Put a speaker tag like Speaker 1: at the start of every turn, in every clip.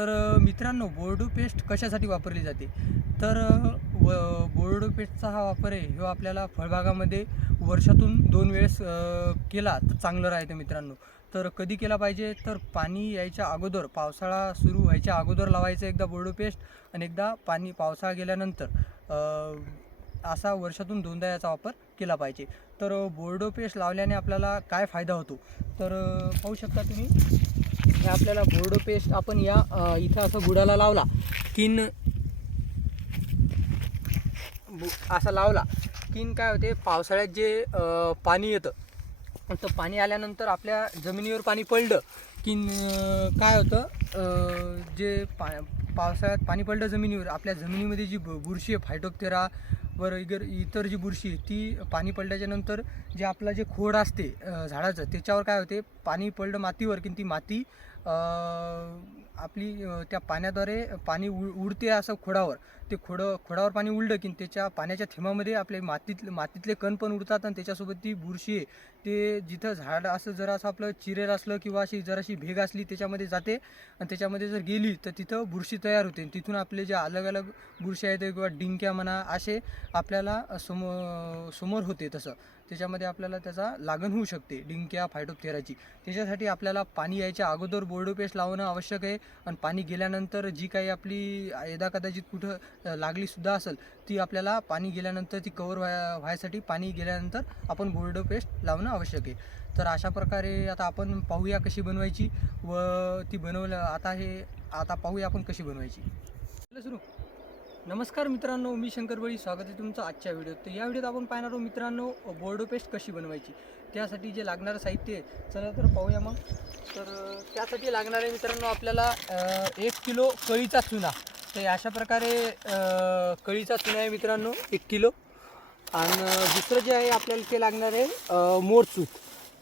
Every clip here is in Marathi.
Speaker 1: तर मित्रांनो बोर्डो पेस्ट कशासाठी वापरली जाते? तर व बोर्डो पेस्टचा हा वापर आहे ह्यो आपल्याला फळबागामध्ये वर्षातून दोन वेळेस केला तर चांगलं राहतं मित्रांनो. तर कधी केला पाहिजे? तर पाणी यायच्या अगोदर पावसाळा सुरू व्हायच्या अगोदर लावायचं एकदा बोर्डो पेस्ट आणि एकदा पाणी पावसाळा गेल्यानंतर असा वर्षातून दोनदा याचा वापर केला पाहिजे. तर बोर्डो पेस्ट लावल्याने आपल्याला काय फायदा होतो? तर पाहू शकता तुम्ही. हे आपल्याला बोर्डो पेस्ट आपण या इथं असं बुडाला लावला. किन असा लावला. की काय होते पावसाळ्यात जे पाणी येतं तर पाणी आल्यानंतर आपल्या जमिनीवर पाणी पडलं. की काय होतं जे पा पावसाळ्यात पाणी पडलं जमिनीवर आपल्या जमिनीमध्ये जी बुरशी आहे फायटोप्थेरा वर इगर इतर जी बुरशी आहे, ती पाणी पडल्याच्या नंतर जे आपलं जे खोड असते झाडाचं त्याच्यावर काय होते पाणी पडलं मातीवर की ती माती आपली त्या पाण्याद्वारे पाणी उड उडते असं खोडावर. ते खोडं खोडावर पाणी उडलं की त्याच्या पाण्याच्या थेंबामध्ये आपले मातीत मातीतले कण पण उडतात आणि त्याच्यासोबत ती बुरशी आहे. ते जिथं झाड असं जरा असं आपलं चिरेल असलं किंवा अशी जराशी भेग असली त्याच्यामध्ये जाते. आणि त्याच्यामध्ये जर गेली तर तिथं बुरशी तयार होते. तिथून आपले जे अलग अलग बुरशी आहेत किंवा डिंक्या म्हणा असे आपल्याला समोर समोर होते तसं. त्याच्यामध्ये आपल्याला त्याचा लागण होऊ शकते डिंक्या फायटोप्थेराची त्याच्यासाठी आपल्याला पाणी यायच्या अगोदर बोर्डो पेस्ट लावणं आवश्यक आहे. आणि पाणी गेल्यानंतर जी काही आपली यदा कदाचित कुठं लागलीसुद्धा असेल ती आपल्याला पाणी गेल्यानंतर ती कवर व्हाय व्हायसाठी पाणी गेल्यानंतर आपण बोर्डो पेस्ट लावणं आवश्यक आहे. तर अशा प्रकारे आता आपण पाहूया कशी बनवायची व ती बनवलं आता हे आता पाहूया आपण कशी बनवायची. चला सुरू. नमस्कार मित्रांनो मी शंकर बळी. स्वागत आहे तुमचं आजच्या व्हिडिओत तर या व्हिडिओत आपण पाहणार आहोत मित्रांनो बोर्डो पेस्ट कशी बनवायची. त्यासाठी जे लागणारं साहित्य आहे चला तर पाहूया मग. तर त्यासाठी लागणार आहे मित्रांनो आपल्याला एक किलो कळीचा चुना. तर अशा प्रकारे कळीचा चुना आहे मित्रांनो एक किलो. आणि दुसरं जे आहे आपल्याला ते लागणार आहे मोरचूत.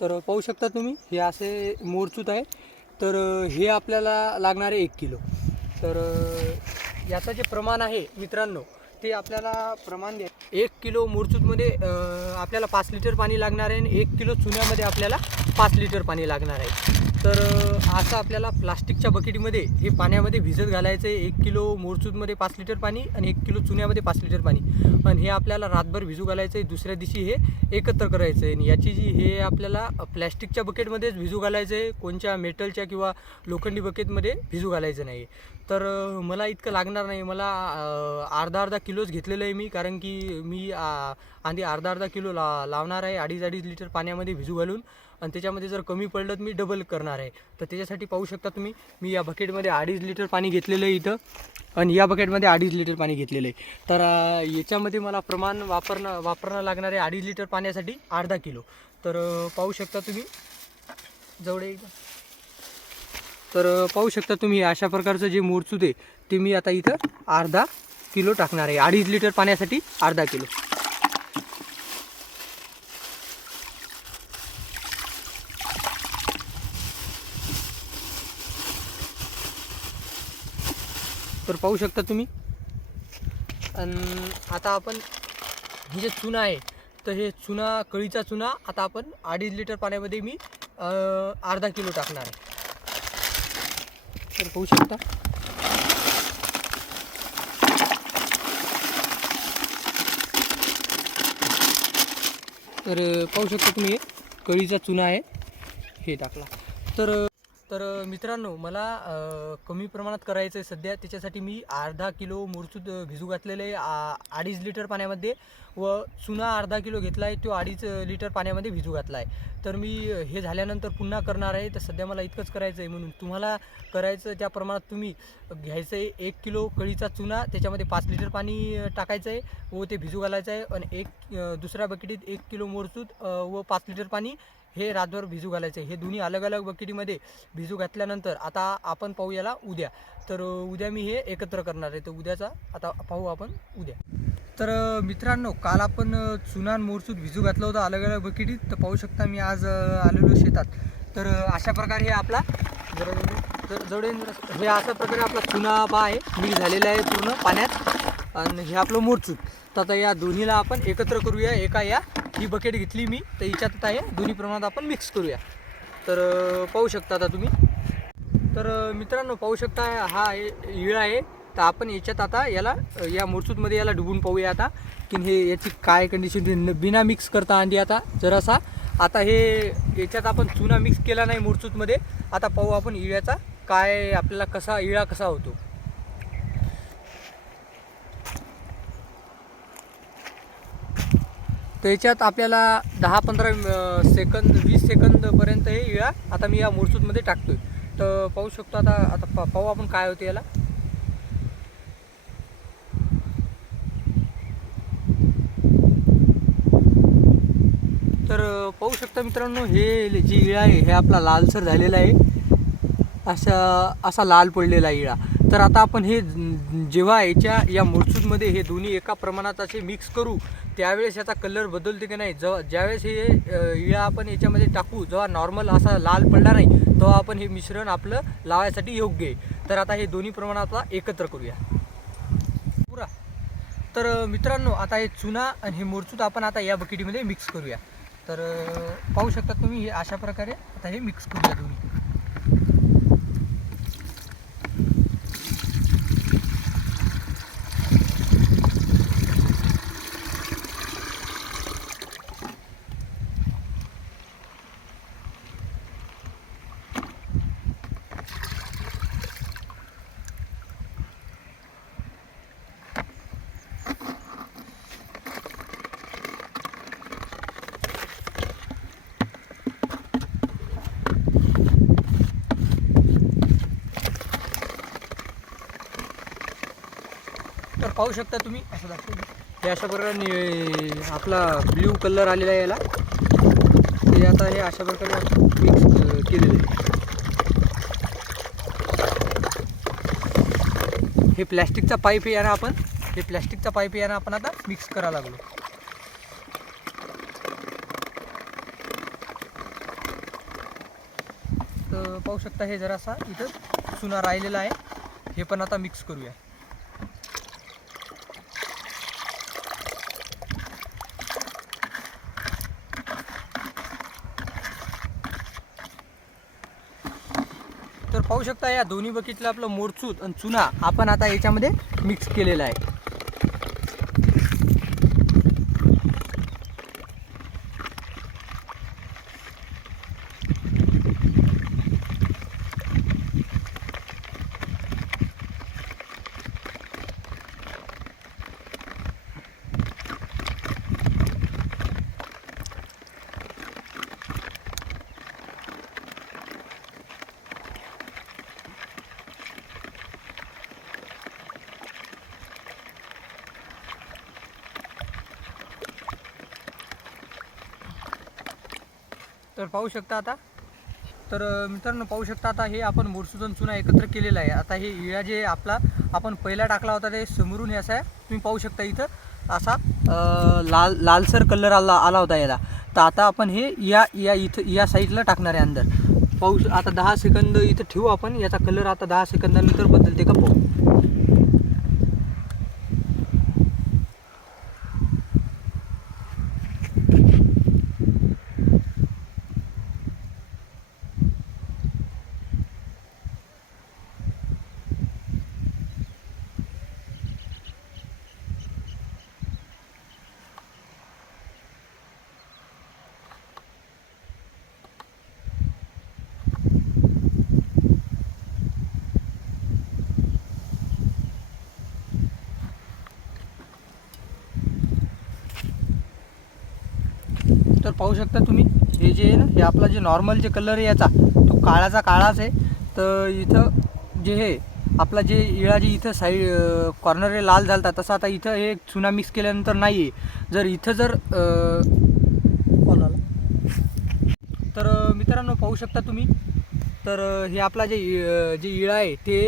Speaker 1: तर पाहू शकता तुम्ही हे असे मोरचूत आहे. तर हे आपल्याला लागणार आहे एक किलो. तर याचं जे प्रमाण आहे मित्रांनो ते आपल्याला प्रमाण द्या एक किलो मोरचूतमध्ये आपल्याला पाच लिटर पाणी लागणार आहे आणि एक किलो चुन्यामध्ये आपल्याला पाच लिटर पाणी लागणार आहे. तर असं आपल्याला प्लास्टिकच्या बकेटीमध्ये हे पाण्यामध्ये भिजत घालायचं आहे एक किलो मोरचूतमध्ये पाच लिटर पाणी आणि एक किलो चुन्यामध्ये पाच लिटर पाणी. आणि हे आपल्याला रातभर भिजू घालायचं आहे दुसऱ्या दिवशी हे एकत्र करायचं आहे आणि याची जी हे आपल्याला प्लॅस्टिकच्या बकेटमध्येच भिजू घालायचं आहे कोणत्या मेटलच्या किंवा लोखंडी बकेटमध्ये भिजू घालायचं नाही तर मला इतकं लागणार नाही. मला अर्धा अर्धा किलोच घेतलेलं आहे मी कारण की मी आधी अर्धा अर्धा किलो ला लावणार आहे अडीच अडीच लिटर पाण्यामध्ये भिजू घालून. आणि त्याच्यामध्ये जर कमी पडलं तर मी डबल करणार आहे. तर त्याच्यासाठी पाहू शकता तुम्ही मी या बकेटमध्ये अडीच लिटर पाणी घेतलेलं आहे इथं. आणि या बकेटमध्ये अडीच लिटर पाणी घेतलेलं आहे. तर याच्यामध्ये मला प्रमाण वापरणं वापरणं लागणार आहे अडीच लिटर पाण्यासाठी अर्धा किलो. तर पाहू शकता तुम्ही. जवळ एकदा तर पाहू शकता तुम्ही अशा प्रकारचं जे मोरचूत आहे ते मी आता इथं अर्धा किलो टाकणार आहे. अडीच लिटर पाण्यासाठी अर्धा किलो. तर पाहू शकता तुम्ही. आणि आता आपण हे जे चुना आहे तर हे चुना कळीचा चुना आता आपण अडीच लिटर पाण्यामध्ये मी अर्धा किलो टाकणार आहे. तर पाहू शकता. तर पाहू शकता तुम्ही कळीचा चुना आहे. हे टाकला. तर तर मित्रांनो मला कमी प्रमाणात करायचं आहे सध्या. त्याच्यासाठी मी अर्धा किलो मोरचूत भिजू घातलेलं आहे. आ- अडीच लिटर पाण्यामध्ये व चुना अर्धा किलो घेतला आहे तो अडीच लिटर पाण्यामध्ये भिजू घातला आहे तर मी हे झाल्यानंतर पुन्हा करणार आहे. तर सध्या मला इतकंच करायचं आहे म्हणून. तुम्हाला करायचं त्या प्रमाणात तुम्ही घ्यायचं आहे एक किलो कळीचा चुना. त्याच्यामध्ये पाच लिटर पाणी टाकायचं आहे व ते भिजू घालायचं आहे आणि एक दुसऱ्या बकेटीत एक किलो मोरचूत व पाच लिटर पाणी हे रातभर भिजू घालायचं. आहे हे दोन्ही अलग अलग बकेटीमध्ये भिजू घातल्यानंतर आता आपण पाहू याला उद्या. तर उद्या मी हे एकत्र करणार आहे. तर उद्याचा आता पाहू आपण उद्या. तर मित्रांनो काल आपण चुनान चुना भिजू घातलं होतं अलग अलग बकेटीत. तर पाहू शकता मी आज आलेलो शेतात. तर अशा प्रकारे हे आपला जरा जवळ- हे अशा प्रकारे आपला चुना बा आहे. मिक्स झालेला आहे पूर्ण पाण्यात. आणि हे आपलं मोरचूत. तर आता या दोन्हीला आपण एकत्र करूया. एका या ही बकेट घेतली मी. तर हिच्यात आता हे दोन्ही प्रमाणात आपण मिक्स करूया. तर पाहू शकता आता तुम्ही. तर मित्रांनो पाहू शकता हा आहे इळा आहे. तर आपण याच्यात आता याला या मोरसूतमध्ये याला डुबून पाहूया आता. की हे याची काय कंडिशन बिना मिक्स करता अंडी आता जरासा. आता हे याच्यात आपण चुना मिक्स केला नाही मोरसूतमध्ये आता पाहू आपण इळ्याचा काय आपल्याला कसा इळा कसा होतो. तर याच्यात आपल्याला दहा पंधरा सेकंद वीस सेकंदपर्यंत हे इळा आता मी या मोरसूतमध्ये टाकतोय. तर पाहू शकतो आता आता पा- पाहू आपण काय होते याला. तर पाहू शकता मित्रांनो हे जी इळा आहे हे आपला लालसर झालेला आहे. असा असा लाल पडलेला इळा. तर आता आपण हे जेव्हा याच्या या मोरसूतमध्ये हे दोन्ही एका प्रमाणात असे मिक्स करू त्यावेळेस याचा कलर बदलते की नाही? जेव्हा ज्यावेळेस हे इळा आपण याच्यामध्ये टाकू जेव्हा नॉर्मल असा लाल पडला नाही तेव्हा आपण हे मिश्रण आपलं लावायसाठी योग्य आहे. तर आता हे दोन्ही प्रमाणात एकत्र करूया. पुरा. तर मित्रांनो आता हे चुना आणि हे मोरचूत आपण आता या बकेटीमध्ये मिक्स करूया. तर पाहू शकता तुम्ही हे अशा प्रकारे आता हे मिक्स करूया दोन्ही. पाहू शकता तुम्ही. असं दाखवतो हे अशा प्रकारे आपला ब्ल्यू कलर आलेला आहे याला. ते आता हे अशा प्रकारे मिक्स केलेलं आहे. हे प्लॅस्टिकचा पाईप आहे यानं आपण. हे प्लॅस्टिकचा पाईप यानं आपण आता मिक्स करायला लागलो. तर पाहू शकता हे जरासा इथं चुना राहिलेला आहे. हे पण आता मिक्स करूया तर पाहू शकता या दोन्ही बकेटला आपलं मोरचूत आणि चुना आपण आता याच्यामध्ये मिक्स केलेला आहे. तर पाहू शकता आता. तर मित्रांनो पाहू शकता आता हे आपण मोरसूदन चुना एकत्र केलेला आहे. आता हे इळा जे आपला आपण पहिला टाकला होता ते समोरून हे असं आहे. तुम्ही पाहू शकता इथं असा लाल लालसर कलर आला आला होता याला. तर आता आपण हे या या इथं या साईडला टाकणार आहे अंदर. पाऊस आता दहा सेकंद इथं ठेवू आपण. याचा कलर आता दहा सेकंदानंतर बदलते का पाहू. तर पाहू शकता तुम्ही. हे जे आहे ना हे आपला जे नॉर्मल जे कलर आहे याचा तो काळाचा काळाच आहे. तर इथं जे हे आपला जे इळा जे इथं साईड कॉर्नर लाल झालता तसा आता इथं हे चुना मिक्स केल्यानंतर नाही आहे जर इथं जर तर मित्रांनो पाहू शकता तुम्ही. तर हे आपला जे जे इळा आहे ते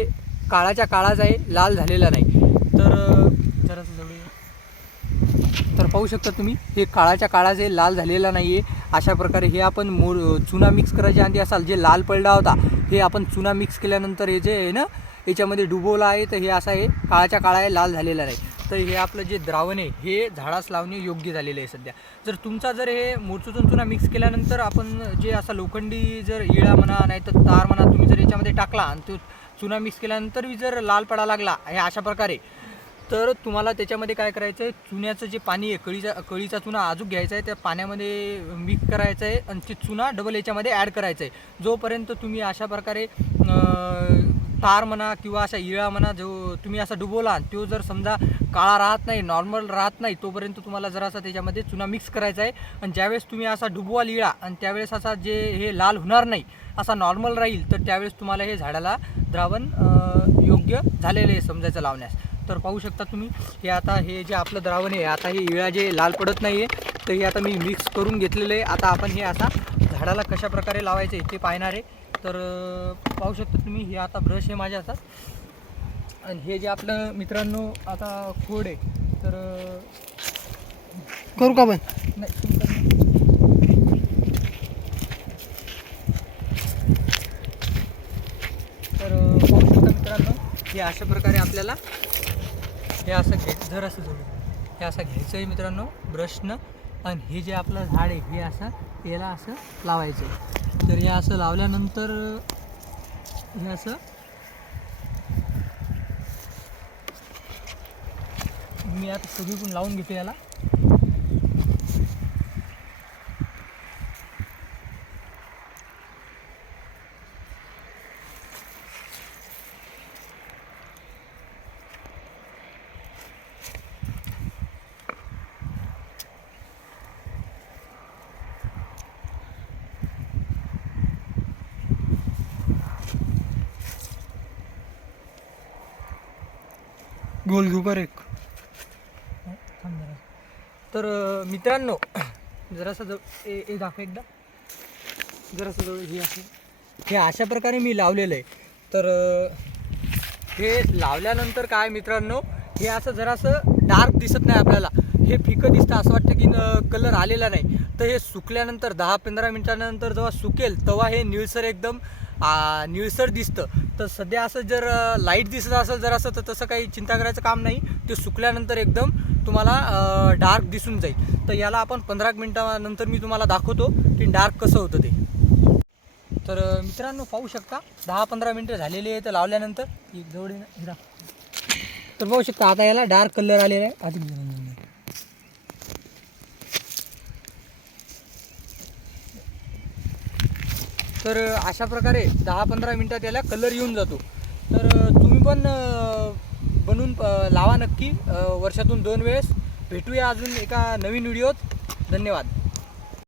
Speaker 1: काळाच्या काळाच आहे लाल झालेला नाही तर अ, जरासं जवळ ये. तर पाहू शकता तुम्ही हे काळाच्या काळाचे लाल झालेला नाही आहे अशा प्रकारे हे आपण मोर चुना मिक्स करायच्या आधी असाल जे लाल पडला होता हे आपण चुना मिक्स केल्यानंतर हे जे आहे ना याच्यामध्ये डुबवलं आहे तर हे असं आहे काळाच्या काळा आहे लाल झालेला नाही. तर हे आपलं जे द्रावण आहे हे झाडास लावणे योग्य झालेलं आहे सध्या. जर तुमचा जर हे मूर्चूतून चुना मिक्स केल्यानंतर आपण जे असा लोखंडी जर इळा म्हणा नाही तर तार म्हणा तुम्ही जर याच्यामध्ये टाकला आणि तो चुना मिक्स केल्यानंतर बी जर लाल पडा लागला हे अशा प्रकारे तर तुम्हाला त्याच्यामध्ये काय करायचं आहे चुन्याचं जे पाणी आहे कळीचा कळीचा चुना अजून घ्यायचा आहे त्या पाण्यामध्ये मिक्स करायचं आहे आणि ते चुना डबल याच्यामध्ये ॲड करायचं आहे जोपर्यंत तुम्ही अशा प्रकारे तार म्हणा किंवा अशा इळा म्हणा जो तुम्ही असा डुबवला आणि तो जर समजा काळा राहत नाही नॉर्मल राहत नाही तोपर्यंत तुम्हाला जरासा त्याच्यामध्ये चुना मिक्स करायचा आहे. आणि ज्यावेळेस तुम्ही असा डुबवाल इळा आणि त्यावेळेस असा जे हे लाल होणार नाही असा नॉर्मल राहील तर त्यावेळेस तुम्हाला हे झाडाला द्रावण योग्य झालेलं आहे समजायचं लावण्यास. तर पाहू शकता तुम्ही हे आता हे जे आपलं द्रावण आहे आता हे इळा जे लाल पडत नाही आहे तर हे आता मी मिक्स करून घेतलेलं आहे. आता आपण हे आता झाडाला कशा प्रकारे लावायचं आहे ते पाहणार आहे. तर पाहू शकता तुम्ही हे आता ब्रश आहे माझ्या हातात. आणि हे जे आपलं मित्रांनो आता खोड आहे. तर
Speaker 2: करू का बंद
Speaker 1: नाही तर पाहू शकता मित्रांनो हे अशा प्रकारे आपल्याला हे असं घेत जर असं जोडून हे असं घ्यायचं आहे मित्रांनो ब्रशनं. आणि हे जे आपलं झाड आहे हे असं याला असं लावायचं आहे तर हे असं लावल्यानंतर हे असं मी आता सगळीकडून लावून घेतो याला.
Speaker 2: गोल घेऊ एक.
Speaker 1: थांब तर मित्रांनो जरासं जवळ ए ए दाखव एकदा. जरासं जवळ हे असं हे अशा प्रकारे मी लावलेलं आहे. तर हे लावल्यानंतर काय मित्रांनो हे असं जरासं डार्क दिसत नाही आपल्याला. हे फिकं दिसतं असं वाटतं की कलर आलेला नाही. तर हे सुकल्यानंतर दहा पंधरा मिनिटानंतर जेव्हा सुकेल तेव्हा हे निळसर एकदम निळसर दिसतं. तर सध्या असं जर लाइट दिसत असेल जर असं तर तसं काही चिंता करायचं काम नाही. ते सुकल्यानंतर एकदम तुम्हाला डार्क दिसून जाईल. तर याला आपण पंधरा मिनटानंतर मी तुम्हाला दाखवतो की डार्क कसं होतं ते. तर मित्रांनो पाहू शकता दहा पंधरा मिनटं झालेली आहे तर लावल्यानंतर एक जवळ तर पाहू शकता आता याला डार्क कलर आलेला आहे. अधिक जरा नाही. तर अशा प्रकारे दहा पंधरा मिनटात याला कलर येऊन जातो. तर तुम्ही पण बनून बनवून लावा नक्की. वर्षातून दोन वेळेस. भेटूया अजून एका नवीन व्हिडिओत. धन्यवाद.